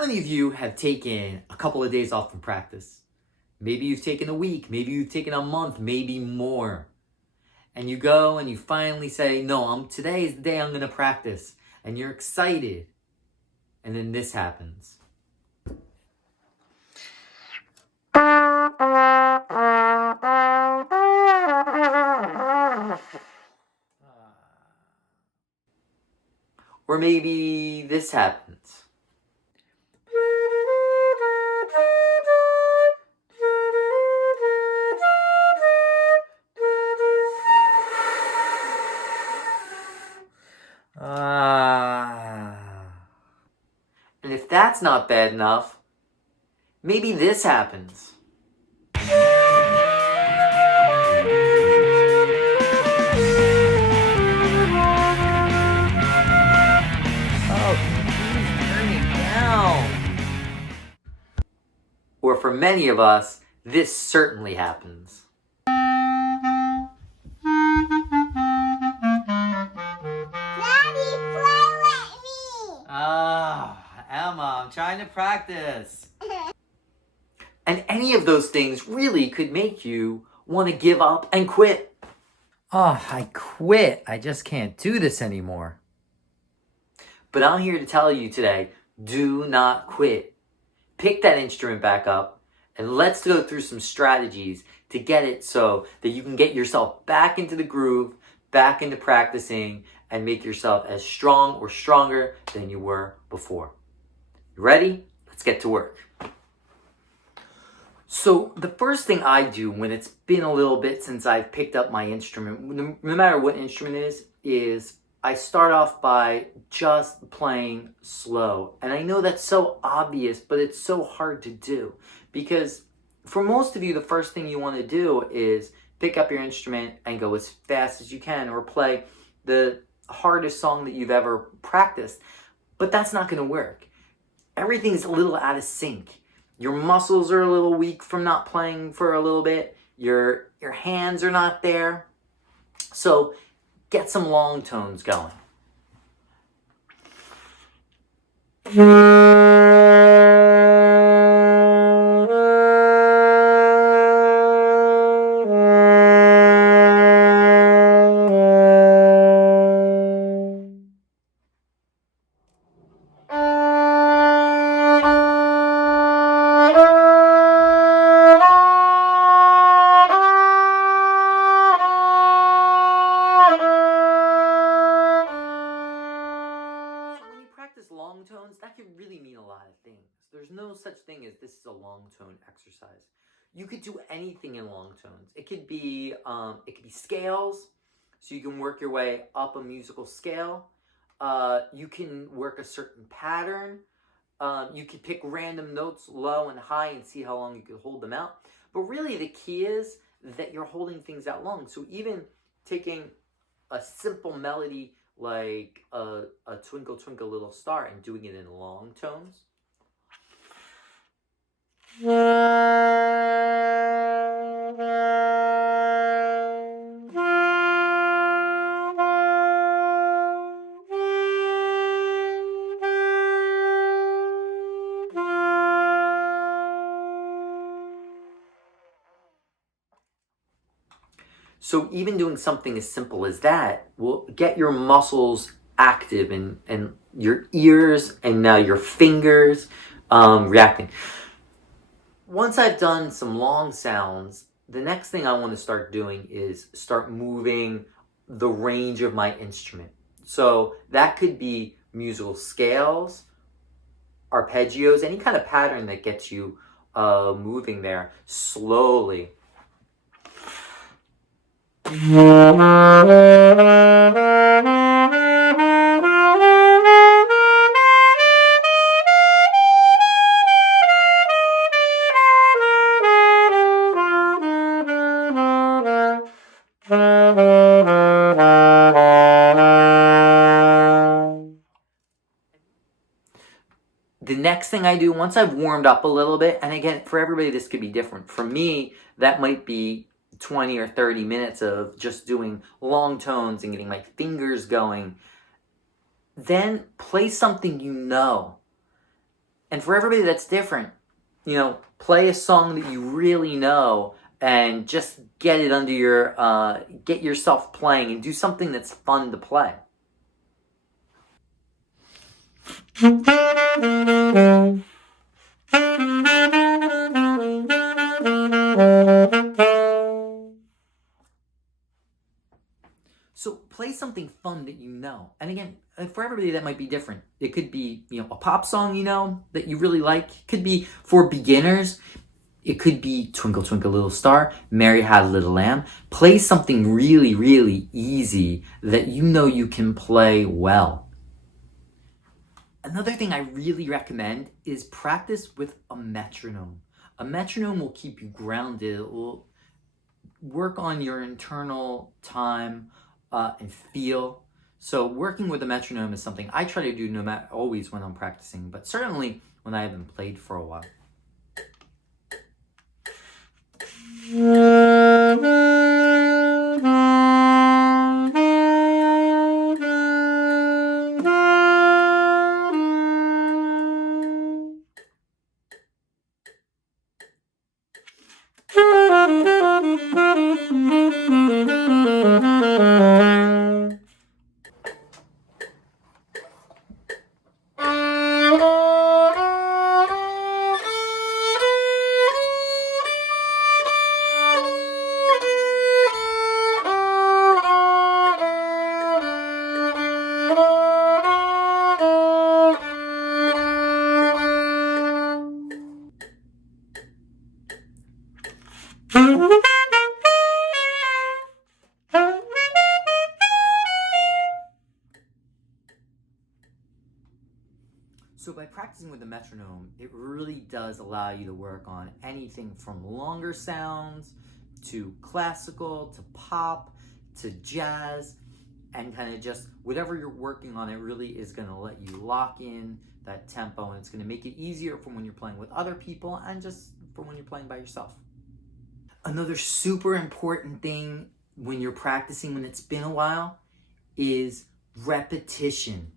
How many of you have taken a couple of days off from practice? Maybe you've taken a week, maybe you've taken a month, maybe more. And you go and you finally say, no, today is the day I'm going to practice. And you're excited. And then this happens. Or maybe this happens. And if that's not bad enough, maybe this happens. Or for many of us, this certainly happens. Daddy, play with me! Emma, I'm trying to practice. And any of those things really could make you want to give up and quit. I quit. I just can't do this anymore. But I'm here to tell you today, do not quit. Pick that instrument back up and let's go through some strategies to get it so that you can get yourself back into the groove, back into practicing, and make yourself as strong or stronger than you were before. You ready? Let's get to work. So the first thing I do when it's been a little bit since I've picked up my instrument, no matter what instrument it is I start off by just playing slow. And I know that's so obvious, but it's so hard to do. Because for most of you, the first thing you want to do is pick up your instrument and go as fast as you can, or play the hardest song that you've ever practiced. But that's not going to work. Everything's a little out of sync. Your muscles are a little weak from not playing for a little bit. Your hands are not there. So get some long tones going. Long tones, that could really mean a lot of things. There's no such thing as this is a long tone exercise. You could do anything in long tones. It could be scales, so you can work your way up a musical scale. You can work a certain pattern. You could pick random notes low and high and see how long you could hold them out. But really the key is that you're holding things out long. So even taking a simple melody like a Twinkle Twinkle Little Star and doing it in long tones. So even doing something as simple as that will get your muscles active and your ears and now your fingers reacting. Once I've done some long sounds, the next thing I want to start doing is start moving the range of my instrument. So that could be musical scales, arpeggios, any kind of pattern that gets you moving there slowly. The next thing I do, once I've warmed up a little bit, and again, for everybody this could be different. For me, that might be 20 or 30 minutes of just doing long tones and getting my fingers going. Then play something you know. And for everybody that's different, play a song that you really know and just get it under get yourself playing and do something that's fun to play. So play something fun that you know. And again, for everybody that might be different. It could be, a pop song that you really like. It could be for beginners. It could be Twinkle Twinkle Little Star, Mary Had a Little Lamb. Play something really, really easy that you know you can play well. Another thing I really recommend is practice with a metronome. A metronome will keep you grounded. It will work on your internal time and feel. So working with a metronome is something I try to do no matter always when I'm practicing, but certainly when I haven't played for a while. So by practicing with the metronome, it really does allow you to work on anything from longer sounds to classical to pop to jazz, and kind of just whatever you're working on, it really is going to let you lock in that tempo, and it's going to make it easier for when you're playing with other people and just for when you're playing by yourself. Another super important thing when you're practicing when it's been a while is repetition.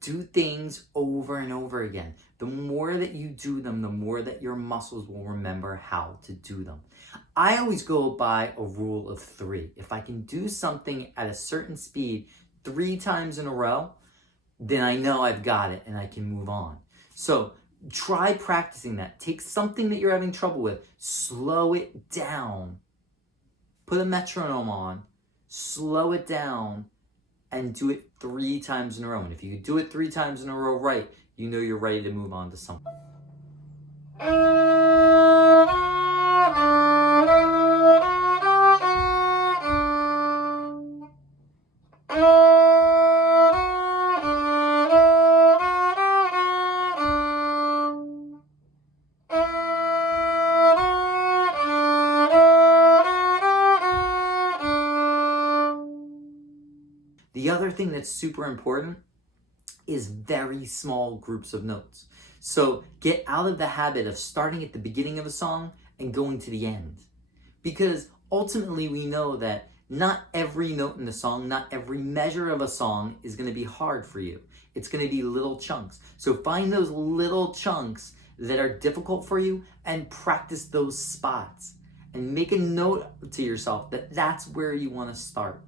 Do things over and over again. The more that you do them, the more that your muscles will remember how to do them. I always go by a rule of 3. If I can do something at a certain speed 3 times in a row, then I know I've got it and I can move on. So try practicing that. Take something that you're having trouble with, slow it down. Put a metronome on, slow it down, and do it 3 times in a row. And if you do it 3 times in a row right, you know you're ready to move on to something. The other thing that's super important is very small groups of notes. So get out of the habit of starting at the beginning of a song and going to the end. Because ultimately we know that not every note in the song, not every measure of a song is going to be hard for you. It's going to be little chunks. So find those little chunks that are difficult for you and practice those spots. And make a note to yourself that that's where you want to start.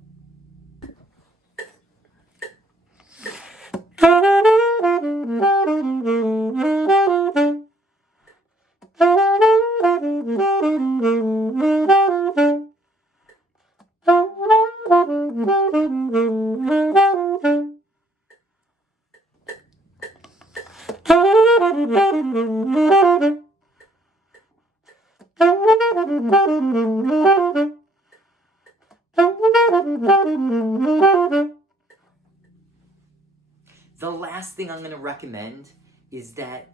The last thing I'm going to recommend is that,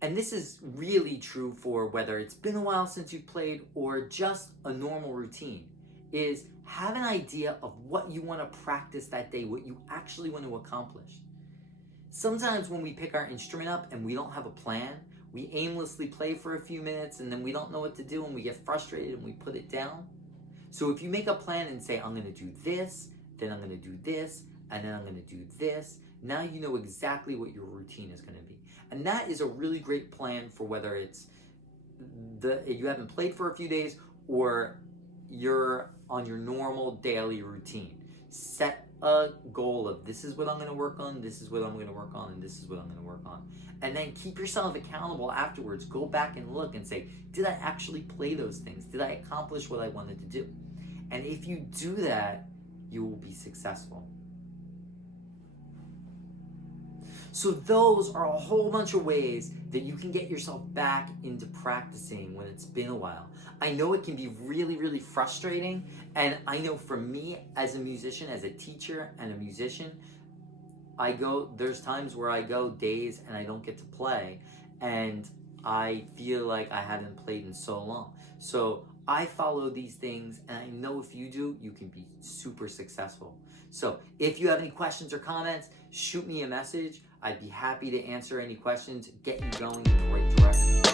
and this is really true for whether it's been a while since you've played or just a normal routine, is have an idea of what you want to practice that day, what you actually want to accomplish. Sometimes when we pick our instrument up and we don't have a plan, we aimlessly play for a few minutes and then we don't know what to do and we get frustrated and we put it down. So if you make a plan and say, I'm going to do this, then I'm going to do this, and then I'm going to do this, Now you know exactly what your routine is going to be. And that is a really great plan for whether it's you haven't played for a few days or you're on your normal daily routine. Set a goal of this is what I'm going to work on, this is what I'm going to work on, and this is what I'm going to work on. And then keep yourself accountable afterwards. Go back and look and say, did I actually play those things? Did I accomplish what I wanted to do? And if you do that, you will be successful. So those are a whole bunch of ways that you can get yourself back into practicing when it's been a while. I know it can be really, really frustrating. And I know for me as a musician, as a teacher and a musician, there's times where I go days and I don't get to play. And I feel like I haven't played in so long. So I follow these things, and I know if you do, you can be super successful. So if you have any questions or comments, shoot me a message. I'd be happy to answer any questions, get you going in the right direction.